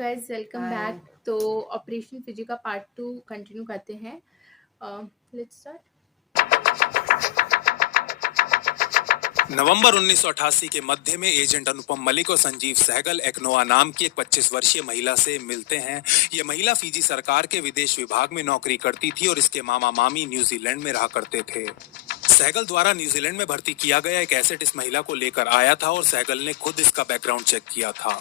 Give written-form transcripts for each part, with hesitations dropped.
Guys, welcome hi. Back. तो operation Fiji का part 2 continue करते हैं। Let's start. नवंबर 1988 के मध्य में एजेंट अनुपम मलिक और संजीव सहगल एक्नोआ नाम की एक 25 वर्षीय महिला से मिलते हैं। ये महिला फिजी सरकार के विदेश विभाग में नौकरी करती थी और इसके मामा मामी न्यूजीलैंड में रहा करते थे। सहगल द्वारा न्यूजीलैंड में भर्ती किया गया एक एसेट इस महिला को लेकर आया था और सहगल ने खुद इसका बैकग्राउंड चेक किया था।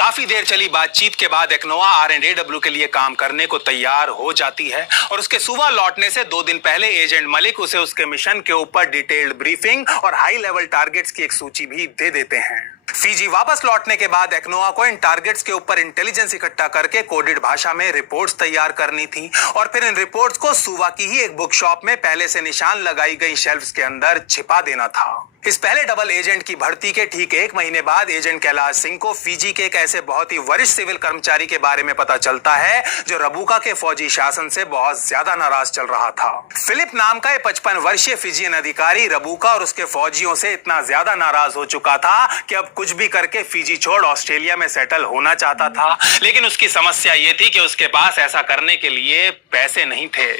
काफी देर चली बातचीत के बाद एक्नोआ R&AW के लिए काम करने को तैयार हो जाती है और उसके सुबह लौटने से 2 दिन पहले एजेंट मलिक उसे उसके मिशन के ऊपर डिटेल्ड ब्रीफिंग और हाई लेवल टारगेट्स की एक सूची भी दे देते हैं। फिजी वापस लौटने के बाद एक्नोआ को इन टारगेट्स के ऊपर इंटेलिजेंस इकट्ठा करके कोडेड भाषा में रिपोर्ट्स तैयार करनी थी और फिर इन रिपोर्ट्स को सुवा की ही एक बुक शॉप में पहले से निशान लगाई गई शेल्फ्स के अंदर छिपा देना था। इस पहले डबल एजेंट की भर्ती के ठीक 1 महीने बाद एजेंट कैलाश सिंह को फिजी के एक ऐसे बहुत ही वरिष्ठ सिविल कर्मचारी के बारे में पता चलता है जो रबुका के फौजी शासन से बहुत ज्यादा नाराज चल रहा था। फिलिप नाम का 55 वर्षीय फिजियन अधिकारी रबुका और उसके फौजियों से इतना ज्यादा नाराज हो चुका था कि अब कुछ भी करके फिजी छोड़ ऑस्ट्रेलिया में सेटल होना चाहता था, लेकिन उसकी समस्या ये थी कि उसके पास ऐसा करने के लिए पैसे नहीं थे।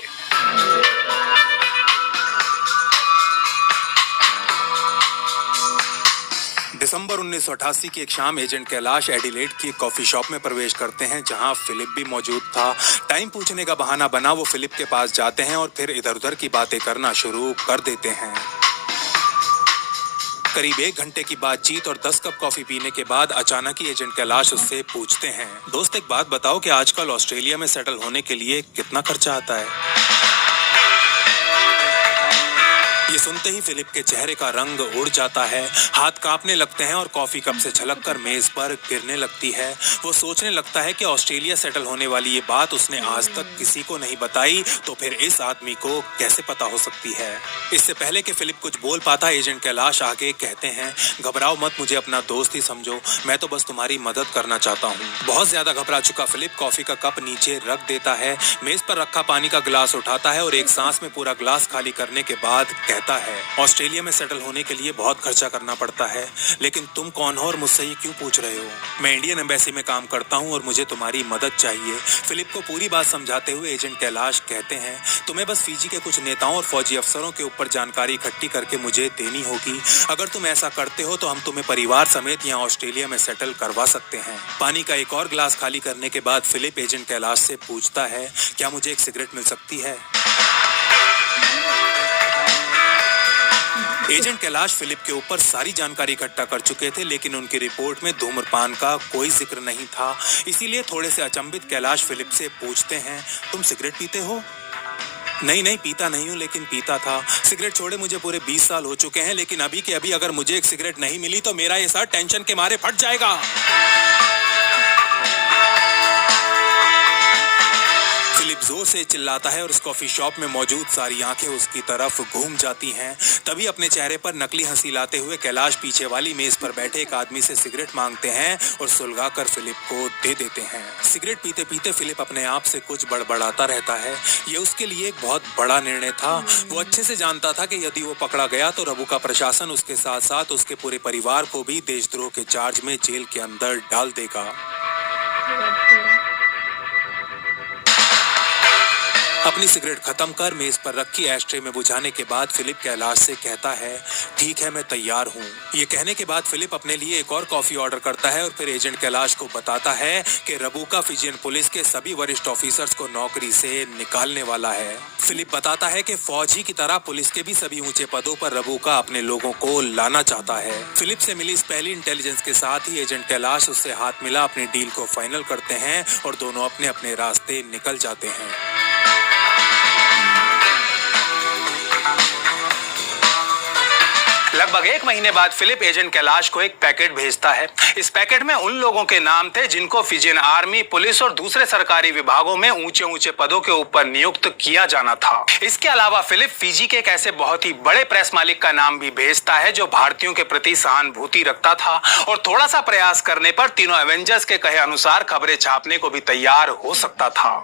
दिसंबर 1988 की एक शाम एजेंट कैलाश एडिलेड की कॉफी शॉप में प्रवेश करते हैं जहां फिलिप भी मौजूद था। टाइम पूछने का बहाना बना वो फिलिप के पास जाते हैं और फिर इधर उधर की बातें करना शुरू कर देते हैं। करीब 1 घंटे की बातचीत और 10 कप कॉफी पीने के बाद अचानक ही एजेंट कैलाश उससे पूछते हैं, दोस्त एक बात बताओ कि आजकल ऑस्ट्रेलिया में सेटल होने के लिए कितना खर्चा आता है? ये सुनते ही फिलिप के चेहरे का रंग उड़ जाता है, हाथ कांपने लगते हैं और कॉफी कप से छलककर मेज पर गिरने लगती है। वो सोचने लगता है कि ऑस्ट्रेलिया सेटल होने वाली ये बात उसने आज तक किसी को नहीं बताई, तो फिर इस आदमी को कैसे पता हो सकती है। इससे पहले कि फिलिप कुछ बोल पाता, एजेंट कैलाश आगे कहते हैं, घबराओ मत, मुझे अपना दोस्त ही समझो, मैं तो बस तुम्हारी मदद करना चाहता हूँ। बहुत ज्यादा घबरा चुका फिलिप कॉफी का कप नीचे रख देता है, मेज पर रखा पानी का गिलास उठाता है और एक सांस में पूरा गिलास खाली करने के बाद कहता है, ऑस्ट्रेलिया में सेटल होने के लिए बहुत खर्चा करना पड़ता है, लेकिन तुम कौन हो और मुझसे ये क्यों पूछ रहे हो? मैं इंडियन एम्बेसी में काम करता हूँ और मुझे तुम्हारी मदद चाहिए। फिलिप को पूरी बात समझाते हुए एजेंट कैलाश कहते हैं, तुम्हें बस फिजी के कुछ नेताओं और फौजी अफसरों के ऊपर जानकारी इकट्ठी करके मुझे देनी होगी। अगर तुम ऐसा करते हो तो हम तुम्हें परिवार समेत यहाँ ऑस्ट्रेलिया में सेटल करवा सकते हैं। पानी का एक और गिलास खाली करने के बाद फिलिप एजेंट कैलाश से पूछता है, क्या मुझे एक सिगरेट मिल सकती है? एजेंट कैलाश फिलिप के ऊपर सारी जानकारी इकट्ठा कर चुके थे, लेकिन उनकी रिपोर्ट में धूम्रपान का कोई जिक्र नहीं था। इसीलिए थोड़े से अचंभित कैलाश फिलिप से पूछते हैं, तुम सिगरेट पीते हो? नहीं पीता नहीं हूँ, लेकिन पीता था। सिगरेट छोड़े मुझे पूरे 20 साल हो चुके हैं, लेकिन अभी के अभी अगर मुझे एक सिगरेट नहीं मिली तो मेरा ये सर टेंशन के मारे फट जाएगा। फिलिप जोर से चिल्लाता है और उस कॉफी शॉप में मौजूद सारी आंखें उसकी तरफ घूम जाती हैं। तभी अपने चेहरे पर नकली हंसी लाते हुए कैलाश पीछे वाली मेज पर बैठे एक आदमी से सिगरेट मांगते हैं और सुलगाकर फिलिप को दे देते हैं। सिगरेट पीते पीते फिलिप अपने आप से कुछ बड़बड़ाता रहता है। ये उसके लिए एक बहुत बड़ा निर्णय था। वो अच्छे से जानता था कि यदि वो पकड़ा गया तो रबुका प्रशासन उसके साथ साथ उसके पूरे परिवार को भी देशद्रोह के चार्ज में जेल के अंदर डाल देगा। अपनी सिगरेट खत्म कर मेज पर रखी एस्ट्रे में बुझाने के बाद फिलिप कैलाश से कहता है, ठीक है मैं तैयार हूँ। ये कहने के बाद फिलिप अपने लिए एक और कॉफी ऑर्डर करता है और फिर एजेंट कैलाश को बताता है कि रबुका फिजियन पुलिस के सभी वरिष्ठ ऑफिसर्स को नौकरी से निकालने वाला है। फिलिप बताता है कि फौजी की तरह पुलिस के भी सभी ऊंचे पदों पर रबुका अपने लोगों को लाना चाहता है। फिलिप से मिली इस पहली इंटेलिजेंस के साथ ही एजेंट कैलाश उससे हाथ मिला अपनी डील को फाइनल करते हैं और दोनों अपने अपने रास्ते निकल जाते हैं। लगभग 1 महीने बाद फिलिप एजेंट कैलाश को एक पैकेट भेजता है। इस पैकेट में उन लोगों के नाम थे जिनको फिजियन आर्मी, पुलिस और दूसरे सरकारी विभागों में ऊंचे ऊंचे पदों के ऊपर नियुक्त किया जाना था। इसके अलावा फिलिप फिजी के एक ऐसे बहुत ही बड़े प्रेस मालिक का नाम भी भेजता है जो भारतीयों के प्रति सहानुभूति रखता था और थोड़ा सा प्रयास करने पर तीनों एवेंजर्स के कहे अनुसार खबरें छापने को भी तैयार हो सकता था।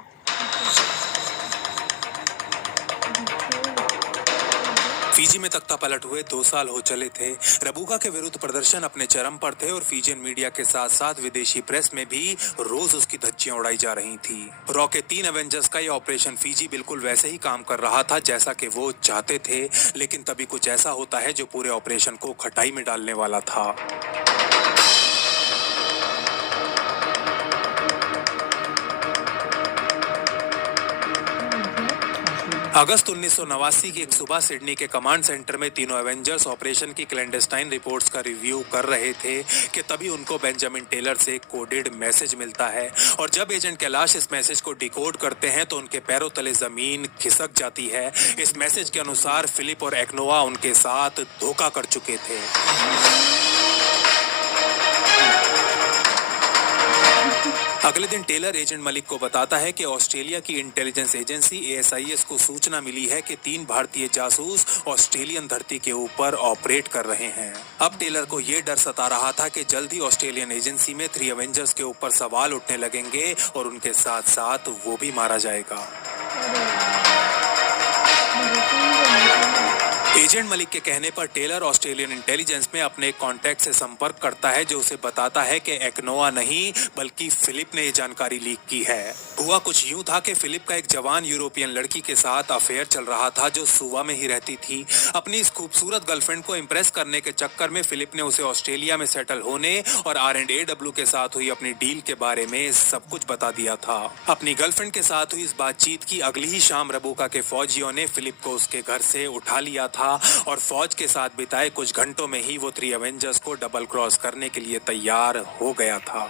फीजी में तख्ता पलट हुए 2 साल हो चले थे। रबुका के विरुद्ध प्रदर्शन अपने चरम पर थे और फीजियन मीडिया के साथ साथ विदेशी प्रेस में भी रोज उसकी धज्जियां उड़ाई जा रही थी। रॉ के 3 एवेंजर्स का ये ऑपरेशन फीजी बिल्कुल वैसे ही काम कर रहा था जैसा कि वो चाहते थे, लेकिन तभी कुछ ऐसा होता है जो पूरे ऑपरेशन को खटाई में डालने वाला था। अगस्त 1989 की एक सुबह सिडनी के कमांड सेंटर में तीनों एवेंजर्स ऑपरेशन की क्लैंडस्टाइन रिपोर्ट्स का रिव्यू कर रहे थे कि तभी उनको बेंजामिन टेलर से कोडेड मैसेज मिलता है और जब एजेंट कैलाश इस मैसेज को डिकोड करते हैं तो उनके पैरों तले जमीन खिसक जाती है। इस मैसेज के अनुसार फिलिप और एक्नोवा उनके साथ धोखा कर चुके थे। अगले दिन टेलर एजेंट मलिक को बताता है कि ऑस्ट्रेलिया की इंटेलिजेंस एजेंसी ASIS को सूचना मिली है कि 3 भारतीय जासूस ऑस्ट्रेलियन धरती के ऊपर ऑपरेट कर रहे हैं। अब टेलर को यह डर सता रहा था कि जल्दी ऑस्ट्रेलियन एजेंसी में 3 एवेंजर्स के ऊपर सवाल उठने लगेंगे और उनके साथ साथ वो भी मारा जाएगा। एजेंट मलिक के कहने पर टेलर ऑस्ट्रेलियन इंटेलिजेंस में अपने एक कॉन्टैक्ट से संपर्क करता है जो उसे बताता है कि एक्नोवा नहीं बल्कि फिलिप ने ये जानकारी लीक की है। हुआ कुछ यूं था कि फिलिप का एक जवान यूरोपियन लड़की के साथ अफेयर चल रहा था जो सुवा में ही रहती थी। अपनी इस खूबसूरत गर्लफ्रेंड को इम्प्रेस करने के चक्कर में फिलिप ने उसे ऑस्ट्रेलिया में सेटल होने और R&AW के साथ हुई अपनी डील के बारे में सब कुछ बता दिया था। अपनी गर्लफ्रेंड के साथ हुई इस बातचीत की अगली ही शाम रबुका के फौजियों ने फिलिप को उसके घर से उठा लिया था और फौज के साथ बिताए कुछ घंटों में ही वो 3 एवेंजर्स को डबल क्रॉस करने के लिए तैयार हो गया था।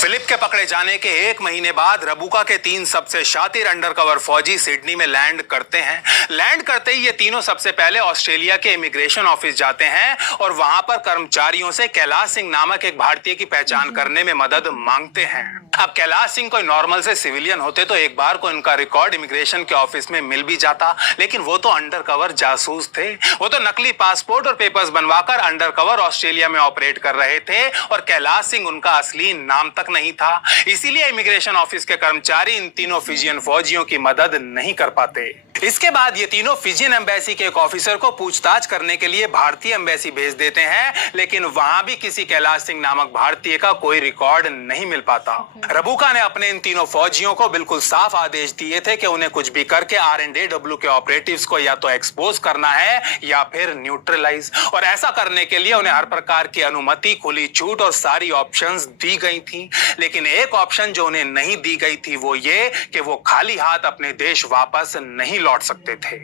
फिलिप के पकड़े जाने के 1 महीने बाद रबुका के 3 सबसे शातिर अंडरकवर फौजी सिडनी में लैंड करते हैं। लैंड करते ही ये तीनों सबसे पहले ऑस्ट्रेलिया के इमिग्रेशन ऑफिस जाते हैं और वहां पर कर्मचारियों से कैलाश सिंह नामक एक भारतीय की पहचान करने में मदद मांगते हैं। अब कैलाश सिंह कोई नॉर्मल से सिविलियन होते तो एक बार को इनका रिकॉर्ड इमिग्रेशन के ऑफिस में मिल भी जाता, लेकिन वो तो अंडरकवर जासूस थे। वो तो नकली पासपोर्ट और पेपर्स बनवाकर अंडरकवर ऑस्ट्रेलिया में ऑपरेट कर रहे थे और कैलाश सिंह उनका असली नाम तक नहीं था। इसीलिए इमिग्रेशन ऑफिस के कर्मचारी इन तीनों फिजियन फौजियों की मदद नहीं कर पाते। इसके बाद ये तीनों फिजियन एम्बेसी के एक ऑफिसर को पूछताछ करने के लिए भारतीय एम्बेसी भेज देते हैं, लेकिन वहां भी किसी कैलाश सिंह नामक भारतीय का कोई रिकॉर्ड नहीं मिल पाता। रबुका ने अपने इन तीनों फौजियों को बिल्कुल साफ आदेश दिए थे कि उन्हें कुछ भी करके R&AW के ऑपरेटिव्स को या तो एक्सपोज करना है या फिर न्यूट्रलाइज, और ऐसा करने के लिए उन्हें हर प्रकार की अनुमति, खुली छूट और सारी ऑप्शंस दी गई थी। लेकिन एक ऑप्शन जो उन्हें नहीं दी गई थी वो ये कि वो खाली हाथ अपने देश वापस नहीं लौट सकते थे।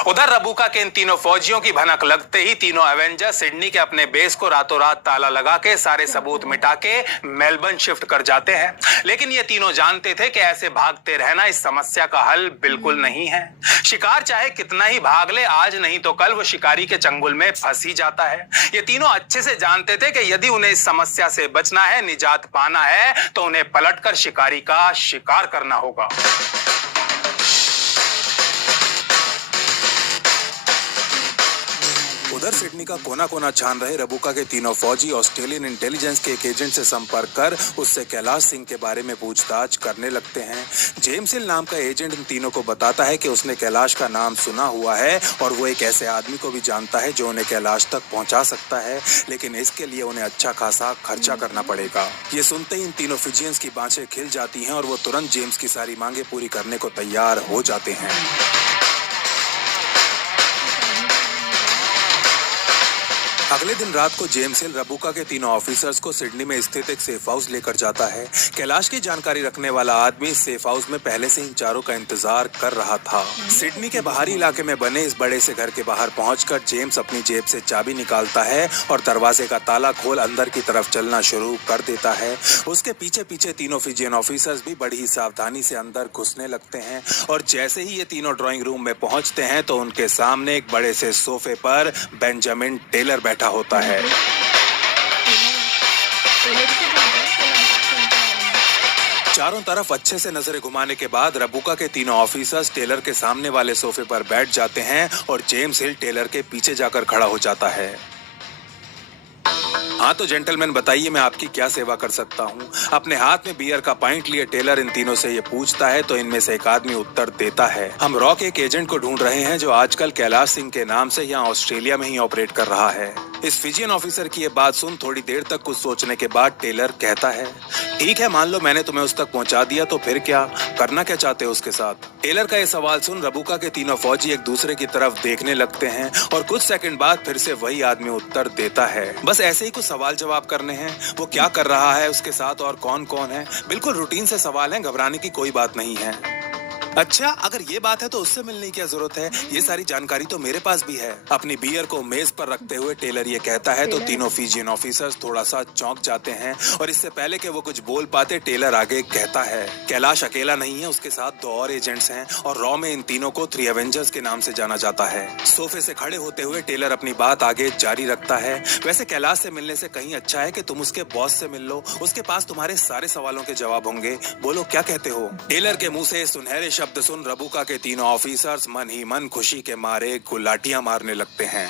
उधर रबुका के इन तीनों फौजियों की भनक लगते ही तीनों एवेंजर सिडनी के अपने बेस को रातों रात ताला लगा के सारे सबूत मिटा के मेलबर्न शिफ्ट कर जाते हैं। लेकिन ये तीनों जानते थे कि ऐसे भागते रहना इस समस्या का हल बिल्कुल नहीं है। शिकार चाहे कितना ही भाग ले, आज नहीं तो कल वो शिकारी के चंगुल में फंस ही जाता है। ये तीनों अच्छे से जानते थे कि यदि उन्हें इस समस्या से बचना है, निजात पाना है, तो उन्हें पलटकर शिकारी का शिकार करना होगा। उधर सिडनी का कोना कोना छान रहे रबुका के तीनों फौजी ऑस्ट्रेलियन इंटेलिजेंस के एक एजेंट से संपर्क कर उससे कैलाश सिंह के बारे में पूछताछ करने लगते हैं। जेम्स हिल नाम का एजेंट इन तीनों को बताता है कि उसने कैलाश का नाम सुना हुआ है और वो एक ऐसे आदमी को भी जानता है जो उन्हें कैलाश तक पहुंचा सकता है, लेकिन इसके लिए उन्हें अच्छा खासा खर्चा करना पड़ेगा। ये सुनते ही इन तीनों फिजियंस की बाँछें खिल जाती हैं और वो तुरंत जेम्स की सारी मांगे पूरी करने को तैयार हो जाते हैं। अगले दिन रात को जेम्स हिल रबुका के तीनों ऑफिसर्स को सिडनी में स्थित एक सेफ हाउस लेकर जाता है। कैलाश की जानकारी रखने वाला आदमी सेफ हाउस में पहले से इन चारों का इंतजार कर रहा था। सिडनी के बाहरी इलाके में बने इस बड़े से घर के बाहर पहुंचकर जेम्स अपनी जेब से चाबी निकालता है और दरवाजे का ताला खोल अंदर की तरफ चलना शुरू कर देता है। उसके पीछे पीछे तीनों फिजियन ऑफिसर्स भी बड़ी ही सावधानी से अंदर घुसने लगते हैं और जैसे ही ये तीनों ड्राइंग रूम में पहुंचते हैं तो उनके सामने एक बड़े से सोफे पर बेंजामिन टेलर बैठा होता है। चारों तरफ अच्छे से नजरें घुमाने के बाद रबुका के तीनों ऑफिसर्स टेलर के सामने वाले सोफे पर बैठ जाते हैं और जेम्स हिल टेलर के पीछे जाकर खड़ा हो जाता है। हाँ तो जेंटलमैन बताइए मैं आपकी क्या सेवा कर सकता हूँ। अपने हाथ में बियर का पॉइंट लिए टेलर इन तीनों से ये पूछता है तो इनमें से एक आदमी उत्तर देता है, हम रॉक एक एजेंट को ढूंढ रहे हैं जो आजकल कैलाश सिंह के नाम से यहाँ ऑस्ट्रेलिया में ही ऑपरेट कर रहा है। इस फिजियन ऑफिसर की ये बात सुन थोड़ी देर तक कुछ सोचने के बाद टेलर कहता है, ठीक है मान लो मैंने तुम्हें उस तक पहुंचा दिया तो फिर क्या, करना क्या चाहते हो उसके साथ। टेलर का ये सवाल सुन रबुका के तीनों फौजी एक दूसरे की तरफ देखने लगते हैं और कुछ सेकंड बाद फिर से वही आदमी उत्तर देता है, बस ऐसे ही कुछ सवाल जवाब करने हैं, वो क्या कर रहा है उसके साथ और कौन कौन है, बिल्कुल रूटीन से सवाल है, घबराने की कोई बात नहीं है। अच्छा अगर ये बात है तो उससे मिलने की क्या जरूरत है, ये सारी जानकारी तो मेरे पास भी है। अपनी बियर को मेज पर रखते हुए टेलर ये कहता है तो तीनों फिजियन ऑफिसर्स थोड़ा सा चौंक जाते हैं और इससे पहले कि वो कुछ बोल पाते टेलर आगे कहता है, कैलाश अकेला नहीं है, उसके साथ 2 और एजेंट्स हैं और रॉ में इन तीनों को 3 एवेंजर्स के नाम से जाना जाता है। सोफे से खड़े होते हुए टेलर अपनी बात आगे जारी रखता है, वैसे कैलाश से मिलने से कहीं अच्छा है कि तुम उसके बॉस से मिल लो, उसके पास तुम्हारे सारे सवालों के जवाब होंगे, बोलो क्या कहते हो। टेलर के मुंह से सुनहरे शब्द सुन रबुका के तीनों ऑफिसर्स मन ही मन खुशी के मारे गुलाटियां मारने लगते हैं।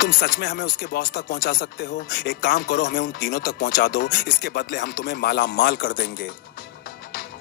तुम सच में हमें उसके बॉस तक पहुंचा सकते हो, एक काम करो हमें उन तीनों तक पहुंचा दो, इसके बदले हम तुम्हें माला माल कर देंगे।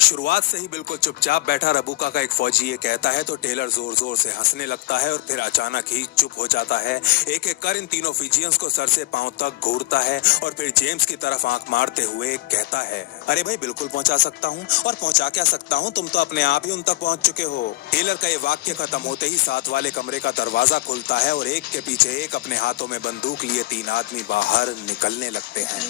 शुरुआत से ही बिल्कुल चुपचाप बैठा रबुका का एक फौजी ये कहता है तो टेलर जोर जोर से हंसने लगता है और फिर अचानक ही चुप हो जाता है। एक एक कर इन तीनों फिजियंस को सर से पांव तक घूरता है और फिर जेम्स की तरफ आंख मारते हुए कहता है, अरे भाई बिल्कुल पहुंचा सकता हूं, और पहुंचा क्या सकता हूं, तुम तो अपने आप ही उन तक पहुंच चुके हो। टेलर का ये वाक्य खत्म होते ही साथ वाले कमरे का दरवाजा खुलता है और एक के पीछे एक अपने हाथों में बंदूक लिए 3 आदमी बाहर निकलने लगते हैं।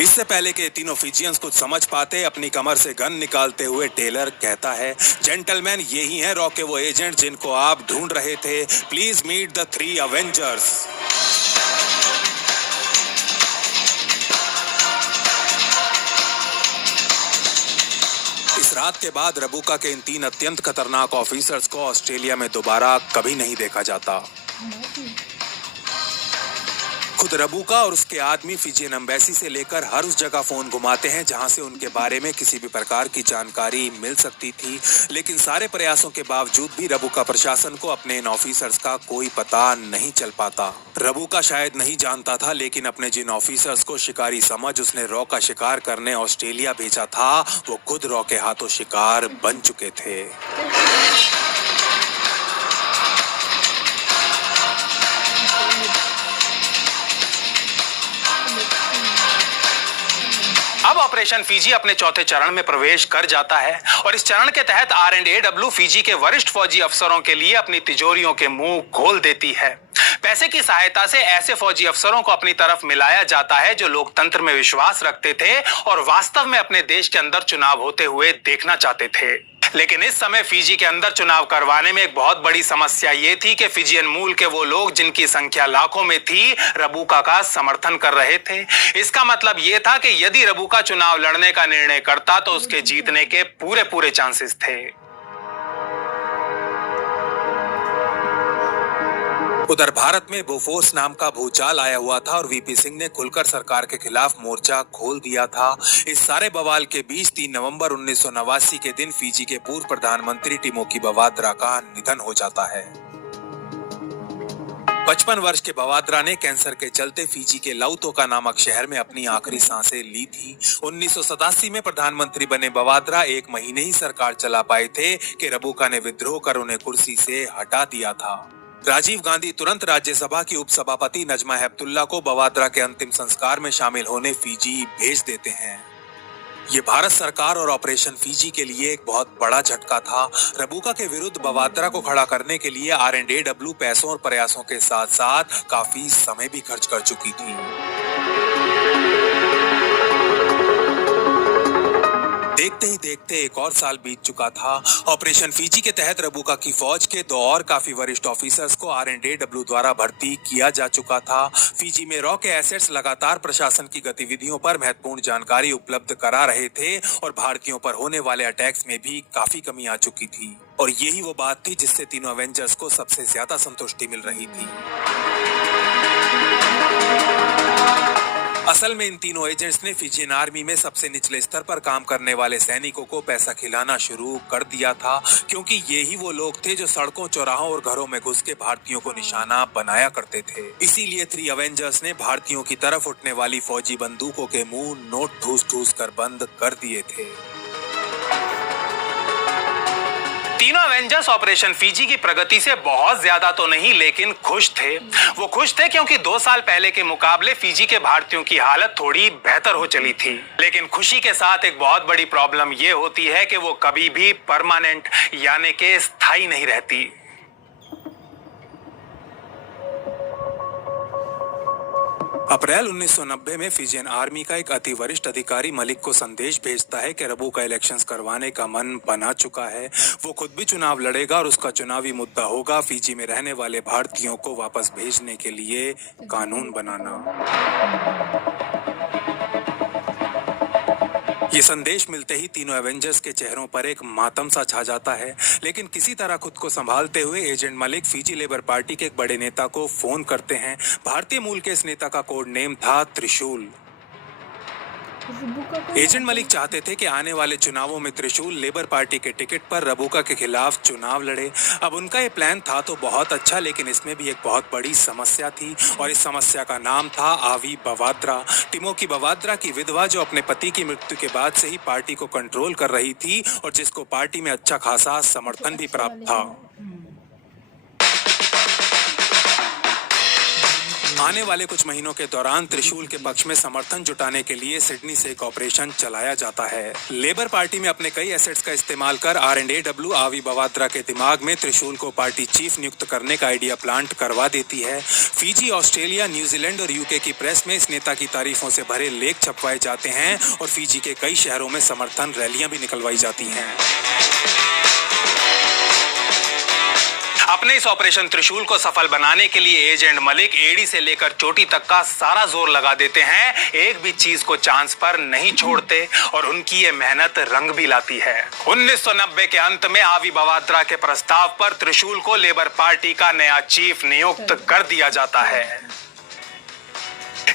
इससे पहले कि तीनों फिजियंस कुछ समझ पाते अपनी कमर से गन निकालते हुए टेलर कहता है, जेंटलमैन यही हैं रॉ के वो एजेंट जिनको आप ढूंढ रहे थे, प्लीज मीट द 3 अवेंजर्स। इस रात के बाद रबुका के इन 3 अत्यंत खतरनाक ऑफिसर्स को ऑस्ट्रेलिया में दोबारा कभी नहीं देखा जाता। खुद रबुका और उसके आदमी फिजियन एम्बेसी से लेकर हर उस जगह फोन घुमाते हैं जहां से उनके बारे में किसी भी प्रकार की जानकारी मिल सकती थी, लेकिन सारे प्रयासों के बावजूद भी रबुका प्रशासन को अपने इन ऑफिसर्स का कोई पता नहीं चल पाता। रबुका शायद नहीं जानता था, लेकिन अपने जिन ऑफिसर्स को शिकारी समझ उसने रॉ का शिकार करने ऑस्ट्रेलिया भेजा था, वो खुद रॉ के हाथों शिकार बन चुके थे। अब ऑपरेशन फीजी अपने चौथे चरण में प्रवेश कर जाता है और इस चरण के तहत R&AW फीजी के वरिष्ठ फौजी अफसरों के लिए अपनी तिजोरियों के मुंह खोल देती है। पैसे की सहायता से ऐसे फौजी अफसरों को अपनी तरफ मिलाया जाता है जो लोकतंत्र में विश्वास रखते थे और वास्तव में अपने देश के अंदर चुनाव होते हुए देखना चाहते थे। लेकिन इस समय फिजी के अंदर चुनाव करवाने में एक बहुत बड़ी समस्या ये थी कि फिजियन मूल के वो लोग जिनकी संख्या लाखों में थी, रबुका का समर्थन कर रहे थे। इसका मतलब ये था कि यदि रबुका चुनाव लड़ने का निर्णय करता तो उसके जीतने के पूरे चांसेस थे। उधर भारत में बोफोर्स नाम का भूचाल आया हुआ था और वीपी सिंह ने खुलकर सरकार के खिलाफ मोर्चा खोल दिया था। इस सारे बवाल के बीच 3 नवंबर 1989 के दिन फिजी के पूर्व प्रधानमंत्री टिमोकी बवाद्रा का निधन हो जाता है। 55 वर्ष के बवाद्रा ने कैंसर के चलते फिजी के लाउतोका नामक शहर में अपनी आखिरी सांसें ली थी। 1987 में प्रधानमंत्री बने बवाद्रा 1 महीने ही सरकार चला पाए थे कि रबुका ने विद्रोह कर उन्हें कुर्सी से हटा दिया था। राजीव गांधी तुरंत राज्यसभा की उपसभापति नजमा हेपतुल्ला को बवाद्रा के अंतिम संस्कार में शामिल होने फिजी भेज देते हैं। ये भारत सरकार और ऑपरेशन फिजी के लिए एक बहुत बड़ा झटका था। रबुका के विरुद्ध बवाद्रा को खड़ा करने के लिए R&AW पैसों और प्रयासों के साथ साथ काफी समय भी खर्च कर चुकी थी। देखते ही देखते 1 और साल बीत चुका था। ऑपरेशन फिजी के तहत रबुका की फौज के 2 और काफी वरिष्ठ ऑफिसर्स को R&AW द्वारा भर्ती किया जा चुका था। फिजी में रॉ के एसेट्स लगातार प्रशासन की गतिविधियों पर महत्वपूर्ण जानकारी उपलब्ध करा रहे थे और भारतीयों पर होने वाले अटैक्स में भी काफी कमी आ चुकी थी। और यही वो बात थी जिससे तीनों एवेंजर्स को सबसे ज्यादा संतुष्टि मिल रही थी। असल में इन तीनों एजेंट्स ने फिजियन आर्मी में सबसे निचले स्तर पर काम करने वाले सैनिकों को पैसा खिलाना शुरू कर दिया था, क्योंकि ये ही वो लोग थे जो सड़कों, चौराहों और घरों में घुस के भारतीयों को निशाना बनाया करते थे। इसीलिए थ्री अवेंजर्स ने भारतीयों की तरफ उठने वाली फौजी बंदूकों के मुंह नोट ठूस ठूस कर बंद कर दिए थे। तीनों एवेंजर्स ऑपरेशन फिजी की प्रगति से बहुत ज्यादा तो नहीं, लेकिन खुश थे। वो खुश थे क्योंकि 2 साल पहले के मुकाबले फिजी के भारतीयों की हालत थोड़ी बेहतर हो चली थी। लेकिन खुशी के साथ एक बहुत बड़ी प्रॉब्लम ये होती है कि वो कभी भी परमानेंट यानी कि स्थायी नहीं रहती। अप्रैल 1990 में फिजियन आर्मी का एक अति वरिष्ठ अधिकारी मलिक को संदेश भेजता है कि रबू का इलेक्शंस करवाने का मन बना चुका है। वो खुद भी चुनाव लड़ेगा और उसका चुनावी मुद्दा होगा फिजी में रहने वाले भारतीयों को वापस भेजने के लिए कानून बनाना। ये संदेश मिलते ही तीनों एवेंजर्स के चेहरों पर एक मातम सा छा जाता है, लेकिन किसी तरह खुद को संभालते हुए agent Malik Fiji labour party के एक बड़े नेता को फोन करते हैं। भारतीय मूल के इस नेता का कोड नेम था त्रिशूल। एजेंट मलिक चाहते थे कि आने वाले चुनावों में त्रिशूल लेबर पार्टी के टिकट पर रबुका के खिलाफ चुनाव लड़े। अब उनका ये प्लान था तो बहुत अच्छा, लेकिन इसमें भी एक बहुत बड़ी समस्या थी और इस समस्या का नाम था आवी बवाद्रा। टिमोकी बवाद्रा की विधवा, जो अपने पति की मृत्यु के बाद से ही पार्टी को कंट्रोल कर रही थी और जिसको पार्टी में अच्छा खासा समर्थन भी प्राप्त था। आने वाले कुछ महीनों के दौरान त्रिशूल के पक्ष में समर्थन जुटाने के लिए सिडनी से एक ऑपरेशन चलाया जाता है। लेबर पार्टी में अपने कई एसेट्स का इस्तेमाल कर RNAW आवी बवाद्रा के दिमाग में त्रिशूल को पार्टी चीफ नियुक्त करने का आइडिया प्लांट करवा देती है। फिजी, ऑस्ट्रेलिया, न्यूजीलैंड और यूके की प्रेस में इस नेता की तारीफों से भरे लेख छपवाए जाते हैं और फिजी के कई शहरों में समर्थन रैलियां भी निकलवाई जाती हैं। अपने इस ऑपरेशन त्रिशूल को सफल बनाने के लिए एजेंट मलिक एड़ी से लेकर चोटी तक का सारा जोर लगा देते हैं। एक भी चीज को चांस पर नहीं छोड़ते और उनकी ये मेहनत रंग भी लाती है। 1990 के अंत में आवी बवाद्रा के प्रस्ताव पर त्रिशूल को लेबर पार्टी का नया चीफ नियुक्त कर दिया जाता है।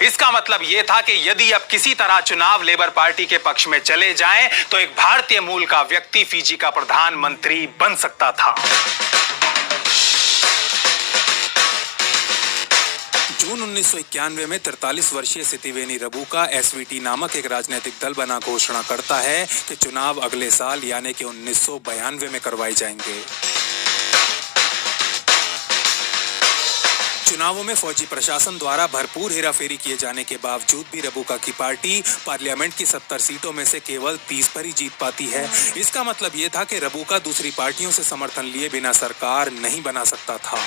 इसका मतलब यह था कि यदि अब किसी तरह चुनाव लेबर पार्टी के पक्ष में चले जाएं, तो एक भारतीय मूल का व्यक्ति फिजी का प्रधानमंत्री बन सकता था। जून 1991 में 43 वर्षीय सितिवेनी रबुका SVT नामक एक राजनीतिक दल बना घोषणा करता है कि चुनाव अगले साल यानी कि 1992 में करवाए जाएंगे। चुनावों में फौजी प्रशासन द्वारा भरपूर हेराफेरी किए जाने के बावजूद भी रबुका की पार्टी पार्लियामेंट की 70 सीटों में से केवल 30 पर ही जीत पाती है। इसका मतलब यह था कि रबुका दूसरी पार्टियों से समर्थन लिए बिना सरकार नहीं बना सकता था।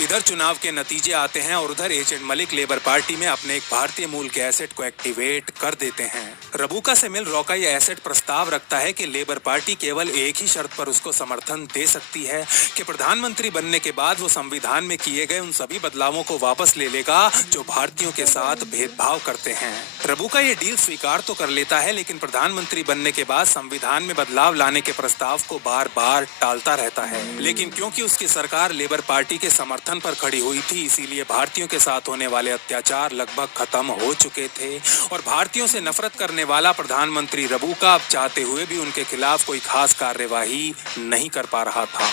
इधर चुनाव के नतीजे आते हैं और उधर एजेंट मलिक लेबर पार्टी में अपने एक भारतीय मूल के एसेट को एक्टिवेट कर देते हैं। रबुका से मिल रॉ का यह एसेट प्रस्ताव रखता है कि लेबर पार्टी केवल एक ही शर्त पर उसको समर्थन दे सकती है कि प्रधानमंत्री बनने के बाद वो संविधान में किए गए उन सभी बदलावों को वापस ले लेगा जो भारतीयों के साथ भेदभाव करते हैं। रबुका ये डील स्वीकार तो कर लेता है, लेकिन प्रधानमंत्री बनने के बाद संविधान में बदलाव लाने के प्रस्ताव को बार बार टालता रहता है। लेकिन क्योंकि उसकी सरकार लेबर पार्टी के समर्थन पर खड़ी हुई थी, इसीलिए भारतीयों के साथ होने वाले अत्याचार लगभग खत्म हो चुके थे और भारतीयों से नफरत करने वाला प्रधानमंत्री रबुका अब चाहते हुए भी उनके खिलाफ कोई खास कार्यवाही नहीं कर पा रहा था।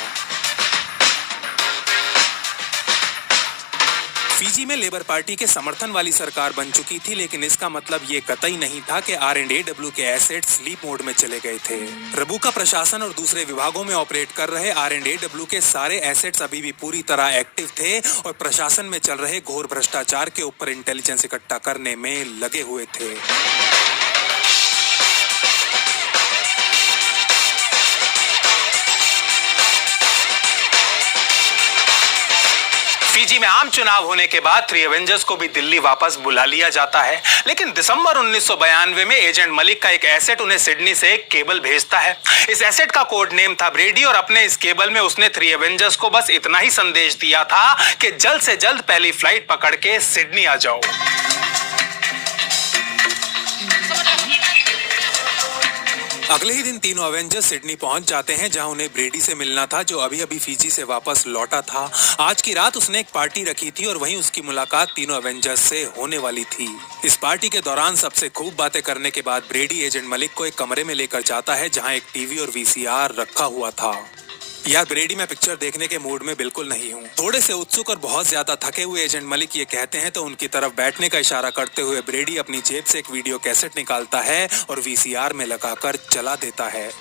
फिजी में लेबर पार्टी के समर्थन वाली सरकार बन चुकी थी, लेकिन इसका मतलब ये कतई नहीं था कि RNAW के एसेट स्लीप मोड में चले गए थे। रबुका प्रशासन और दूसरे विभागों में ऑपरेट कर रहे RNAW के सारे एसेट्स अभी भी पूरी तरह एक्टिव थे और प्रशासन में चल रहे घोर भ्रष्टाचार के ऊपर इंटेलिजेंस इकट्ठा करने में लगे हुए थे। फिजी में आम चुनाव होने के बाद थ्री एवेंजर्स को भी दिल्ली वापस बुला लिया जाता है, लेकिन दिसंबर 1992 में एजेंट मलिक का एक एसेट उन्हें सिडनी से एक केबल भेजता है। इस एसेट का कोड नेम था ब्रेडी और अपने इस केबल में उसने थ्री एवेंजर्स को बस इतना ही संदेश दिया था कि जल्द से जल्द पहली फ्लाइट पकड़ के सिडनी आ जाओ। अगले ही दिन तीनों अवेंजर्स सिडनी पहुंच जाते हैं, जहां उन्हें ब्रेडी से मिलना था, जो अभी अभी फीजी से वापस लौटा था। आज की रात उसने एक पार्टी रखी थी और वहीं उसकी मुलाकात तीनों अवेंजर्स से होने वाली थी। इस पार्टी के दौरान सबसे खूब बातें करने के बाद ब्रेडी एजेंट मलिक को एक कमरे में लेकर जाता है, जहां एक टीवी और वीसीआर रखा हुआ था। यार ब्रेडी, मैं पिक्चर देखने के मूड में बिल्कुल नहीं हूँ। थोड़े से उत्सुक और बहुत ज्यादा थके हुए एजेंट मलिक ये कहते हैं तो उनकी तरफ बैठने का इशारा करते हुए ब्रेडी अपनी जेब से एक वीडियो कैसेट निकालता है और वीसीआर में लगाकर चला देता है।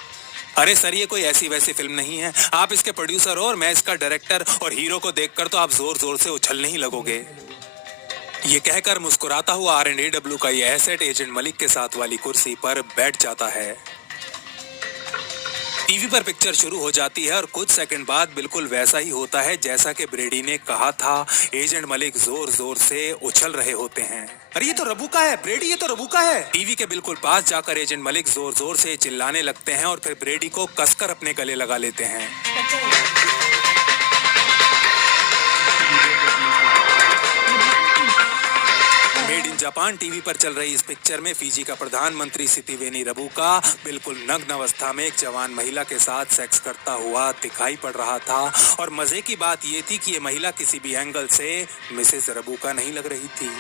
अरे सर, ये कोई ऐसी वैसी फिल्म नहीं है। आप इसके प्रोड्यूसर हो और मैं इसका डायरेक्टर, और हीरो को देखकर तो आप जोर जोर से उछलने ही लगोगे। ये कहकर मुस्कुराता हुआ R&AW का ये एसेट एजेंट मलिक के साथ वाली कुर्सी पर बैठ जाता है। टीवी पर पिक्चर शुरू हो जाती है और कुछ सेकंड बाद बिल्कुल वैसा ही होता है जैसा कि ब्रेडी ने कहा था। एजेंट मलिक जोर जोर से उछल रहे होते हैं। अरे ये तो रबूका है ब्रेडी, ये तो रबूका है। टीवी के बिल्कुल पास जाकर एजेंट मलिक जोर जोर से चिल्लाने लगते हैं और फिर ब्रेडी को कसकर अपने गले लगा लेते हैं। मेड इन जापान टीवी पर चल रही इस पिक्चर में फीजी का प्रधानमंत्री सितिवेनी रबूका बिल्कुल नग्न अवस्था में एक जवान महिला के साथ सेक्स करता हुआ दिखाई पड़ रहा था। और मजे की बात ये थी कि ये महिला किसी भी एंगल से मिसेस रबूका नहीं लग रही थी।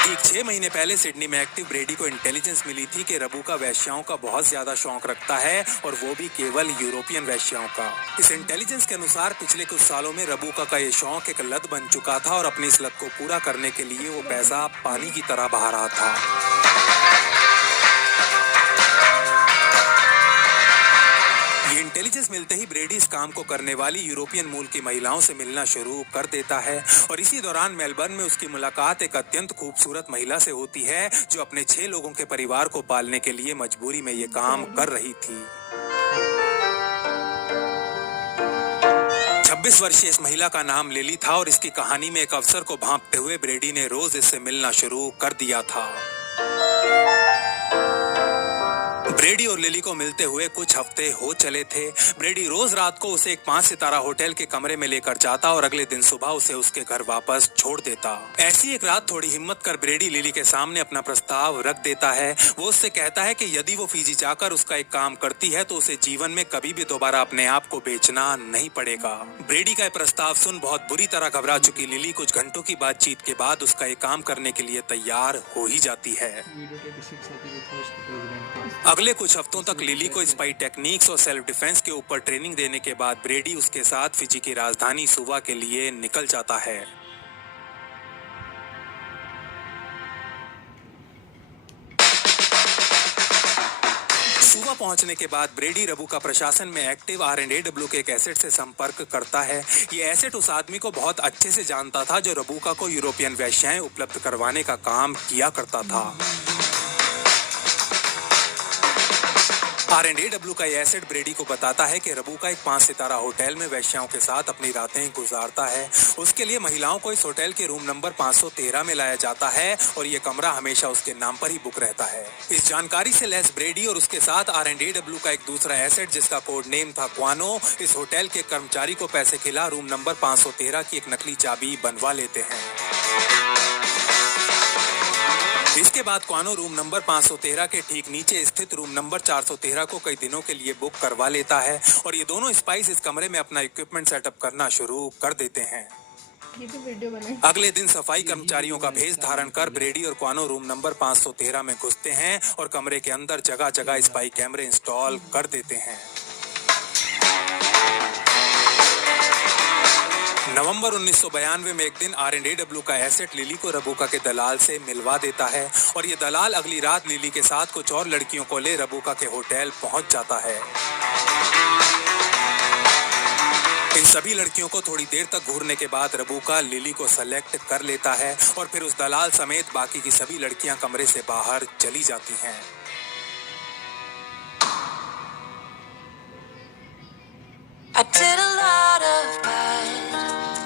ठीक 6 महीने पहले सिडनी में एक्टिव ब्रेडी को इंटेलिजेंस मिली थी कि रबूका वैश्याओं का बहुत ज्यादा शौक रखता है, और वो भी केवल यूरोपियन वैश्याओं का। इस इंटेलिजेंस के अनुसार पिछले कुछ सालों में रबूका का ये शौक एक लत बन चुका था और अपनी इस लत को पूरा करने के लिए वो पैसा पानी की तरह बहा रहा था। ये इंटेलिजेंस मिलते ही ब्रेडी इस काम को करने वाली यूरोपियन मूल की महिलाओं से मिलना शुरू कर देता है, और इसी दौरान मेलबर्न में उसकी मुलाकात एक अत्यंत खूबसूरत महिला से होती है, जो अपने 6 लोगों के परिवार को पालने के लिए मजबूरी में ये काम कर रही थी। 26 वर्षीय इस महिला का नाम लिली था और इसकी कहानी में एक अवसर को भांपते हुए ब्रेडी ने रोज इससे मिलना शुरू कर दिया था। ब्रेडी और लिली को मिलते हुए कुछ हफ्ते हो चले थे। ब्रेडी रोज रात को उसे एक 5 सितारा होटल के कमरे में लेकर जाता और अगले दिन सुबह उसे उसके घर वापस छोड़ देता। ऐसी एक रात थोड़ी हिम्मत कर ब्रेडी लिली के सामने अपना प्रस्ताव रख देता है। वो उससे कहता है कि यदि वो फीजी जाकर उसका एक काम करती है तो उसे जीवन में कभी भी दोबारा अपने आप को बेचना नहीं पड़ेगा। ब्रेडी का प्रस्ताव सुन बहुत बुरी तरह घबरा चुकी लिली कुछ घंटों की बातचीत के बाद उसका एक काम करने के लिए तैयार हो ही जाती है। अगले कुछ हफ्तों तक लिली को स्पाई टेक्निक्स और सेल्फ डिफेंस के ऊपर ट्रेनिंग देने के बाद ब्रेडी उसके साथ फिजी की राजधानी सुवा के लिए निकल जाता है। सुवा पहुंचने के बाद ब्रेडी रबूका प्रशासन में एक्टिव R&AW के एक एसेट से संपर्क करता है। ये एसेट उस आदमी को बहुत अच्छे से जानता था जो रबूका को यूरोपियन वेश्याएं उपलब्ध करवाने का काम किया करता था। R&AW का ये एसेट ब्रेडी को बताता है कि रबूका एक 5 सितारा होटल में वेश्याओं के साथ अपनी रातें गुजारता है। उसके लिए महिलाओं को इस होटल के रूम नंबर 513 में लाया जाता है और ये कमरा हमेशा उसके नाम पर ही बुक रहता है। इस जानकारी से लैस ब्रेडी और उसके साथ R&AW का एक दूसरा एसेट जिसका कोड नेम था क्वानो, इस होटल के कर्मचारी को पैसे खिला रूम नंबर 513 की एक नकली चाबी बनवा लेते हैं। इसके बाद क्वानो रूम नंबर 513 के ठीक नीचे स्थित रूम नंबर 413 को कई दिनों के लिए बुक करवा लेता है और ये दोनों स्पाइस इस कमरे में अपना इक्विपमेंट सेटअप करना शुरू कर देते हैं। अगले दिन सफाई कर्मचारियों का भेष धारण कर ब्रेडी और क्वानो रूम नंबर 513 में घुसते हैं और कमरे के अंदर जगह जगह स्पाई कैमरे इंस्टॉल कर देते हैं। नवंबर 1992 में एक दिन R&AW का एसेट लिली को रबूका के दलाल से मिलवा देता है और ये दलाल अगली रात लिली के साथ कुछ और लड़कियों को ले रबूका के होटल पहुंच जाता है। इन सभी लड़कियों को थोड़ी देर तक घूरने के बाद रबूका लिली को सेलेक्ट कर लेता है और फिर उस दलाल समेत बाकी की सभी लड़कियां कमरे से बाहर चली जाती हैं। I did a lot of bad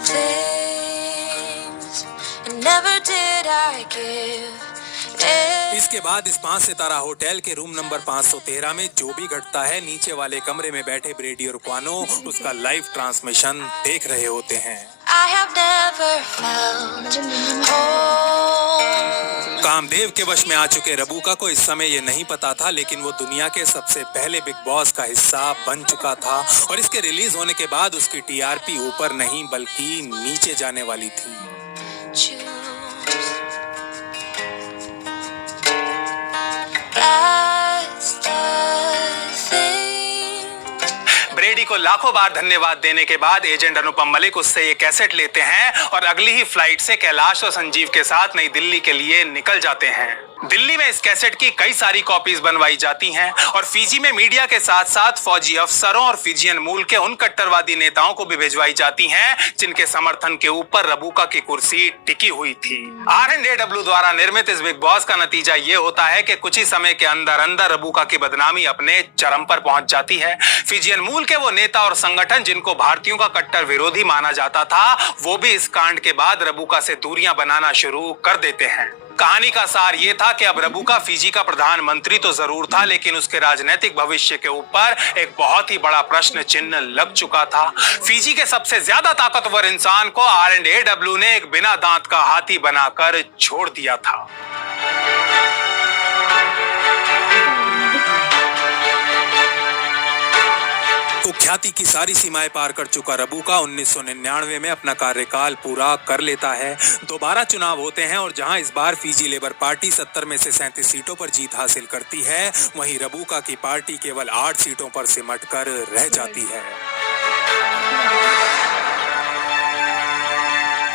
things, and never did I give in. इसके बाद इस 5 सितारा होटल के रूम नंबर 513 में जो भी घटता है, नीचे वाले कमरे में बैठे ब्रेडी और क्वानो उसका लाइव ट्रांसमिशन देख रहे होते हैं। I have never felt home. Kamadeva के वश में आ चुके रबूका को इस समय ये नहीं पता था, लेकिन वो दुनिया के सबसे पहले बिग बॉस का हिस्सा बन चुका था और इसके रिलीज होने के बाद उसकी टीआरपी ऊपर नहीं बल्कि नीचे जाने वाली थी। ब्रेडी को लाखों बार धन्यवाद देने के बाद एजेंट अनुपम मलिक उससे ये कैसेट लेते हैं और अगली ही फ्लाइट से कैलाश और संजीव के साथ नई दिल्ली के लिए निकल जाते हैं। दिल्ली में इस कैसेट की कई सारी कॉपीज बनवाई जाती हैं और फिजी में मीडिया के साथ साथ फौजी अफसरों और फिजियन मूल के उन कट्टरवादी नेताओं को भी भिजवाई जाती हैं जिनके समर्थन के ऊपर रबूका की कुर्सी टिकी हुई थी। RNAW द्वारा निर्मित इस बिग बॉस का नतीजा ये होता है कि कुछ ही समय के अंदर अंदर रबूका की बदनामी अपने चरम पर पहुंच जाती है। फिजियन मूल के वो नेता और संगठन जिनको भारतीयों का कट्टर विरोधी माना जाता था, वो भी इस कांड के बाद रबूका से दूरियां बनाना शुरू कर देते हैं। कहानी का सार ये था कि अब रबूका फिजी का प्रधानमंत्री तो जरूर था, लेकिन उसके राजनीतिक भविष्य के ऊपर एक बहुत ही बड़ा प्रश्न चिन्ह लग चुका था। फिजी के सबसे ज्यादा ताकतवर इंसान को RNAW ने एक बिना दांत का हाथी बनाकर छोड़ दिया था। कुख्याति की सारी सीमाएं पार कर चुका रबूका 1999 में अपना कार्यकाल पूरा कर लेता है। दोबारा चुनाव होते हैं और जहां इस बार फिजी लेबर पार्टी 70 में से 37 सीटों पर जीत हासिल करती है, वहीं रबूका की पार्टी केवल 8 सीटों पर सिमट कर रह जाती है।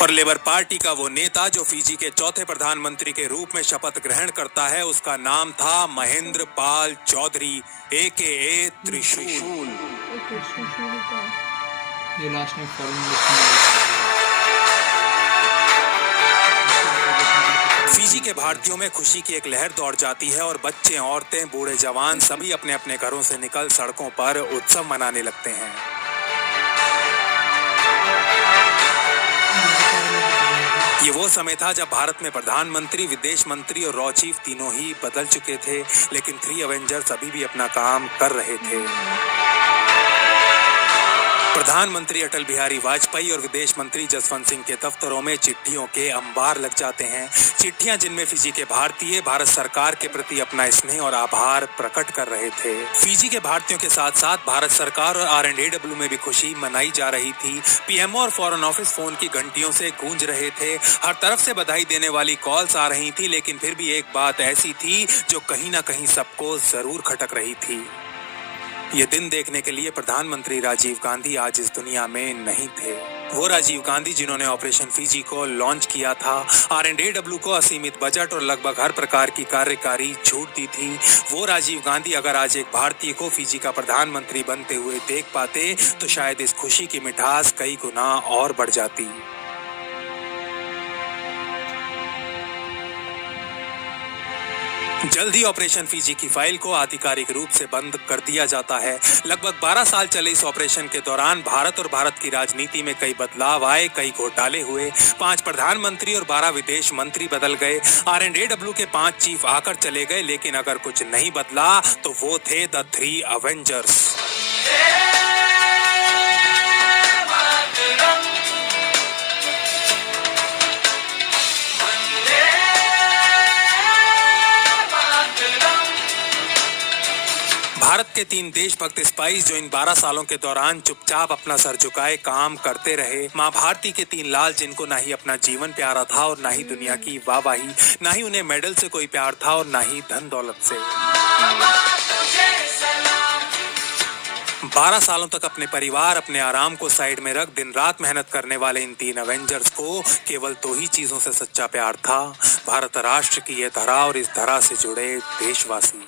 और लेबर पार्टी का वो नेता जो फिजी के चौथे प्रधानमंत्री के रूप में शपथ ग्रहण करता है, उसका नाम था महेंद्र पाल चौधरी AKA त्रिशूल। ये लास्ट में फिजी के भारतीयों में खुशी की एक लहर दौड़ जाती है और बच्चे, औरतें, बूढ़े, जवान सभी अपने अपने घरों से निकल सड़कों पर उत्सव मनाने लगते हैं। ये वो समय था जब भारत में प्रधानमंत्री, विदेश मंत्री और रॉ चीफ तीनों ही बदल चुके थे, लेकिन 3 अवेंजर्स अभी भी अपना काम कर रहे थे। प्रधानमंत्री अटल बिहारी वाजपेयी और विदेश मंत्री जसवंत सिंह के दफ्तरों में चिट्ठियों के अंबार लग जाते हैं। चिट्ठियां जिनमें फिजी के भारतीय भारत सरकार के प्रति अपना स्नेह और आभार प्रकट कर रहे थे। फिजी के भारतीयों के साथ साथ भारत सरकार और RNAW में भी खुशी मनाई जा रही थी। PMO और फॉरेन ऑफिस फोन की घंटियों से गूंज रहे थे। हर तरफ से बधाई देने वाली कॉल्स आ रही थी, लेकिन फिर भी एक बात ऐसी थी जो कहीं ना कहीं सबको जरूर खटक रही थी। ये दिन देखने के लिए प्रधानमंत्री राजीव गांधी आज इस दुनिया में नहीं थे। वो राजीव गांधी जिन्होंने ऑपरेशन फिजी को लॉन्च किया था, RNAW को असीमित बजट और लगभग हर प्रकार की कार्यकारी छूट दी थी। वो राजीव गांधी अगर आज एक भारतीय को फिजी का प्रधानमंत्री बनते हुए देख पाते तो शायद इस खुशी की मिठास कई गुना और बढ़ जाती। जल्द ही ऑपरेशन फिजी की फाइल को आधिकारिक रूप से बंद कर दिया जाता है। लगभग 12 साल चले इस ऑपरेशन के दौरान भारत और भारत की राजनीति में कई बदलाव आए, कई घोटाले हुए। 5 प्रधानमंत्री और 12 विदेश मंत्री बदल गए। RNAW के 5 चीफ आकर चले गए, लेकिन अगर कुछ नहीं बदला तो वो थे द 3 अवेंजर्स। भारत के 3 देशभक्त सिपाही जो इन 12 सालों के दौरान चुपचाप अपना सर झुकाए काम करते रहे। माँ भारती के 3 लाल जिनको ना ही अपना जीवन प्यारा था और ना ही दुनिया की वाहवाही, ना ही उन्हें मेडल से कोई प्यार था और ना ही धन दौलत से। 12 सालों तक अपने परिवार, अपने आराम को साइड में रख दिन रात मेहनत करने वाले इन 3 अवेंजर्स को केवल 2 ही चीजों से सच्चा प्यार था, भारत राष्ट्र की यह धरा और इस धरा से जुड़े देशवासी।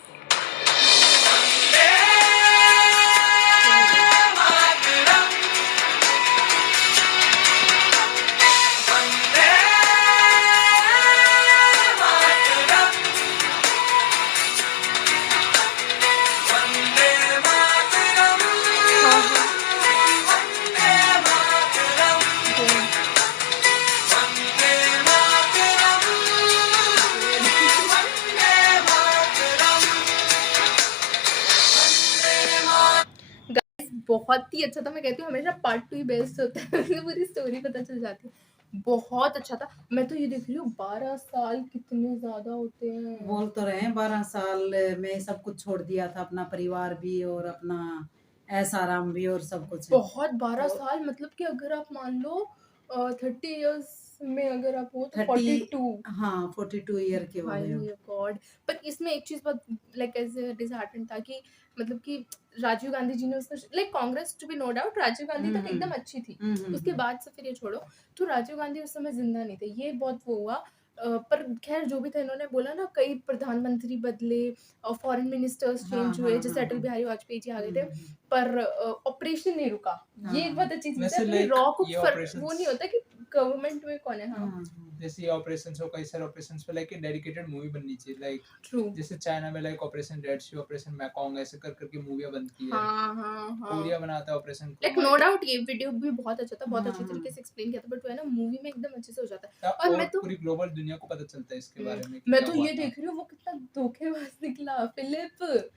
बहुत ही अच्छा था। मैं कहती हूँ हमेशा पार्ट 2 ही बेस्ट होता है, उसमें पूरी स्टोरी पता चल जाती है। बहुत अच्छा था। मैं तो ये देख रही हूँ 12 साल कितने ज़्यादा होते हैं। बोल तो रहे हैं 12 साल में सब कुछ छोड़ दिया था, अपना परिवार भी और अपना ऐश आराम भी और सब कुछ। बहुत 12 तो साल मतलब कि अगर आप मान लो 30 इयर्स में अगर आप हो तो 30 42। हाँ 42 ईयर के हो भाई गए हो। गॉड। पर इसमें एक चीज बहुत लाइक ऐसे डिसहार्टेंड था कि मतलब कि राजीव गांधी जी ने उसको like Congress to be no doubt Rajiv Gandhi तक एकदम अच्छी थी। उसके बाद से फिर ये छोड़ो तो राजीव गांधी उस समय जिंदा नहीं थे, ये बहुत वो हुआ। पर खैर जो भी था, इन्होंने बोला ना कई प्रधानमंत्री बदले और फॉरेन मिनिस्टर्स चेंज हुए, जैसे अटल बिहारी वाजपेयी जी आ गए थे, पर ऑपरेशन नहीं रुका। ये एक बहुत अच्छी चीज है। अपने रॉ को वो नहीं होता कि गवर्नमेंट में कौन है। हाँ जैसे ये ऑपरेशंस हो, कई सारे ऑपरेशंस पे लाइक डेडिकेटेड मूवी बननी चाहिए, लाइक ट्रू। जैसे चाइना में लाइक ऑपरेशन रेड सी, ऑपरेशन मैकॉन्ग, ऐसे कर करके मूवियां बनती है। हाँ कोरिया बनाता है ऑपरेशन लाइक नो डाउट ये वीडियो भी बहुत अच्छा था, बहुत अच्छी तरीके से एक्सप्लेन किया था, बट वो है ना मूवी में एकदम अच्छे से हो जाता है। और मैं तो पूरी ग्लोबल दुनिया को पता चलता है इसके बारे में। मैं तो ये देख रही हूँ वो कितना धोखेबाज निकला फिलिप,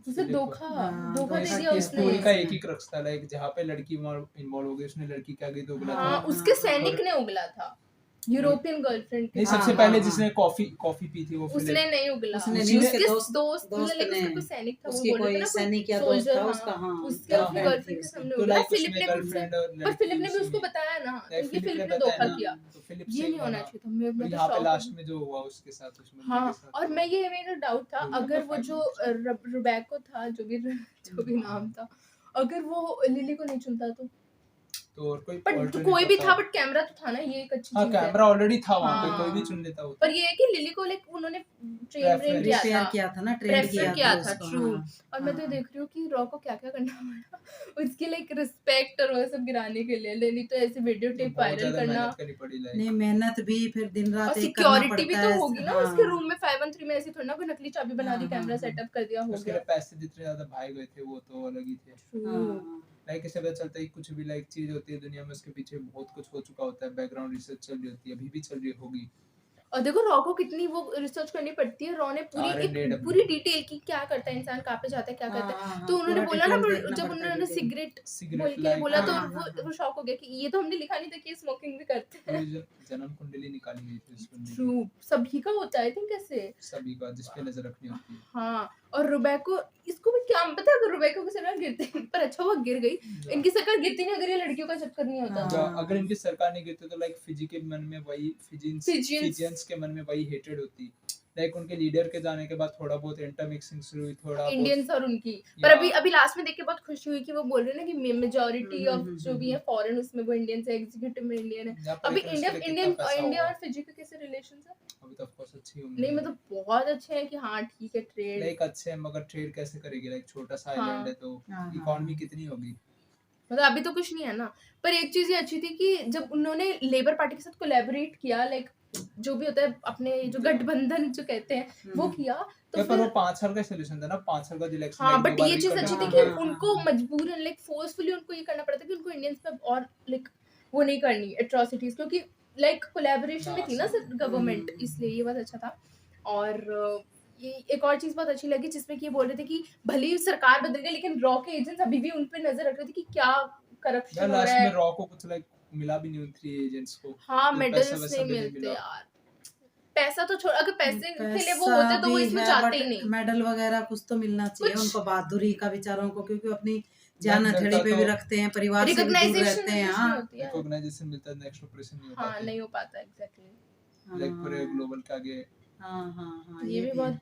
जिसे धोखा दे दिया इस उसने। स्टोरी का एक ही क्रक्स था, लाइक जहाँ पे लड़की इन्वॉल्व हो गई, उसने लड़की के आगे उगला था। हाँ उसके सैनिक ने उगला था, यूरोपियन गर्लफ्रेंड के। नहीं, सबसे पहले जिसने कॉफी पी थी वो उसने नहीं उगला, उसने उसके उसके दोस्त मतलब उसका कोई सैनिक था, वो उसकी बोल रहे थे कोई ना सैनिक या दोस्त था उसका। हाँ उसके अपनी गर्लफ्रेंड के सामने उगला। फिलिप ने भी उससे, पर फिलिप ने भी उसको बताया ना, तो ये फिलिप ने धोखा किया। ये नहीं होना चाहिए था। मैं तो यहाँ पे शॉक लास्ट में जो हुआ उसके साथ, उसमें हाँ। और मैं ये मेरा डाउट था, अगर वो जो रुबैको था, जो भी नाम था, अगर वो लिली को नहीं चुनता तो और कोई भी था, बट कैमरा तो था ना, ये एक अच्छी चीज है। कैमरा ऑलरेडी था वहाँ पे, कोई भी चुन लेता वो। पर ये है कि लिली को लाइक उन्होंने ट्रेन किया था ना, ट्रेंड किया था। ट्रू। और मैं तो देख रही हूँ कि रॉ को क्या क्या करना पड़ा उसकी लाइक रिस्पेक्ट और वो सब गिराने के लिए, नहीं तो ऐसे वीडियो टेप वायरल करना। नहीं मेहनत भी फिर दिन रात और एक करना सिक्योरिटी भी पड़ता तो है। होगी ना उसके रूम में 513 में, ऐसी थोड़ी ना कोई नकली चाबी बना दी, कैमरा सेटअप कर दिया, हो उसके गया। लिए पैसे जितने ज्यादा भाग गए थे वो तो अलग ही थे। लाइक इससे पता चलता है कि कुछ भी लाइक चीज होती है दुनिया में, उसके पीछे बहुत कुछ हो चुका होता है, बैकग्राउंड रिसर्च चल रही होती है, अभी भी चल रही होगी। और देखो रॉ को कितनी वो रिसर्च करनी पड़ती है। रॉ ने पूरी डिटेल की, क्या करता है इंसान, कहाँ पे जाता है, क्या करता है। तो उन्होंने बोला ना, जब उन्होंने सिगरेट बोल के बोला तो वो शॉक हो गया कि ये तो हमने लिखा नहीं था कि स्मोकिंग भी करते हैं। जन्म कुंडली निकाली गई थी उस बंदे की। ट्रू। सभी का होता है आई थिंक ऐसे, सभी का जिस पे नजर रखनी होती है। हाँ। और रुबैको, इसको भी क्या पता है, अगर रुबैको की सरकार गिरती, पर अच्छा वो गिर गई। इनकी सरकार गिरती नहीं अगर ये लड़कियों का चक्कर नहीं होता। अगर इनकी सरकार नहीं गिरती तो लाइक फिजी के मन में वही फिजियंस के मन में वही हेटेड होती। लाइक उनके लीडर के जाने के बाद थोड़ा बहुत इंटरमिक्सिंग शुरू हुई, थोड़ा इंडियंस और उनकी। पर अभी लास्ट में देख के बहुत खुशी हुई कि वो बोल रहे हैं ना कि मेजॉरिटी ऑफ जो भी है फॉरेन, उसमें वो इंडियंस है, एग्जीक्यूटिव में इंडियन है। अभी इंडिया और फिजी के कैसे रिलेशंस है? अभी तो ऑफ कोर्स अच्छी होंगी। नहीं मतलब बहुत अच्छे हैं कि हाँ ठीक है, ट्रेड लाइक अच्छे हैं, मगर ट्रेड कैसे करेगी? लाइक छोटा सा आइलैंड है तो इकोनॉमी कितनी होगी? मतलब अभी तो कुछ नहीं है ना। पर एक चीज ये अच्छी थी कि जब उन्होंने लेबर पार्टी के साथ कोलैबोरेट किया, लाइक जो भी होता है अपने जो गठबंधन जो कहते हैं वो किया, तो पर वो 5 साल का सोल्यूशन था ना, 5 साल का इलेक्शन। हाँ बट ये चीज अच्छी थी कि उनको मजबूरन लाइक फोर्सफुली उनको ये करना पड़ता कि उनको इंडियंस पे और लाइक वो नहीं करनी एट्रोसिटीज, क्योंकि लाइक कोलैबोरेशन में थी ना सर गवर्नमेंट, इसलिए ये बहुत अच्छा था। और ये एक और चीज बहुत अच्छी लगी जिसमें कि ये बोल रहे थे कि भले ही सरकार बदल गई लेकिन रॉ के एजेंट्स अभी भी उन पे नजर रख रहे थे कि क्या करप्शन हो रहा है। लास्ट में रॉ को कुछ लाइक मिला भी नहीं उन 3 एजेंट्स को। हाँ मेडल्स नहीं मिलते यार, पैसा तो छोड़, अगर पैसे के लिए वो होते तो वो इसमें चाहते ही नहीं। मेडल वगैरह कुछ तो मिलना चाहिए उनको, बहादुरी का बेचारों को, क्योंकि अपनी जान हथेली पे भी रखते हैं, परिवार से भी दूर रहते हैं। हाँ रिकॉग्नाइजेशन मिलता है, नेक्स्ट ऑपरेशन नहीं हो पाता। हाँ नहीं हो पाता एग्जैक्टली, लाइक पूरे ग्लोबल के आगे। हाँ ये भी बहुत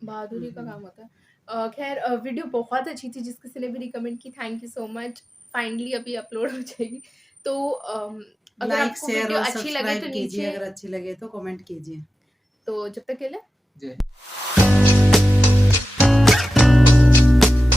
बहादुरी का काम होता है। खैर वीडियो बहुत अच्छी थी, जिसके से भी रिकमेंड की, thank you so much. Finally अभी अपलोड हो जाएगी, तो अगर आपको वीडियो अच्छी लगे तो नीचे, अगर अच्छी लगे तो कमेंट कीजिए। तो जब तक के लिए जय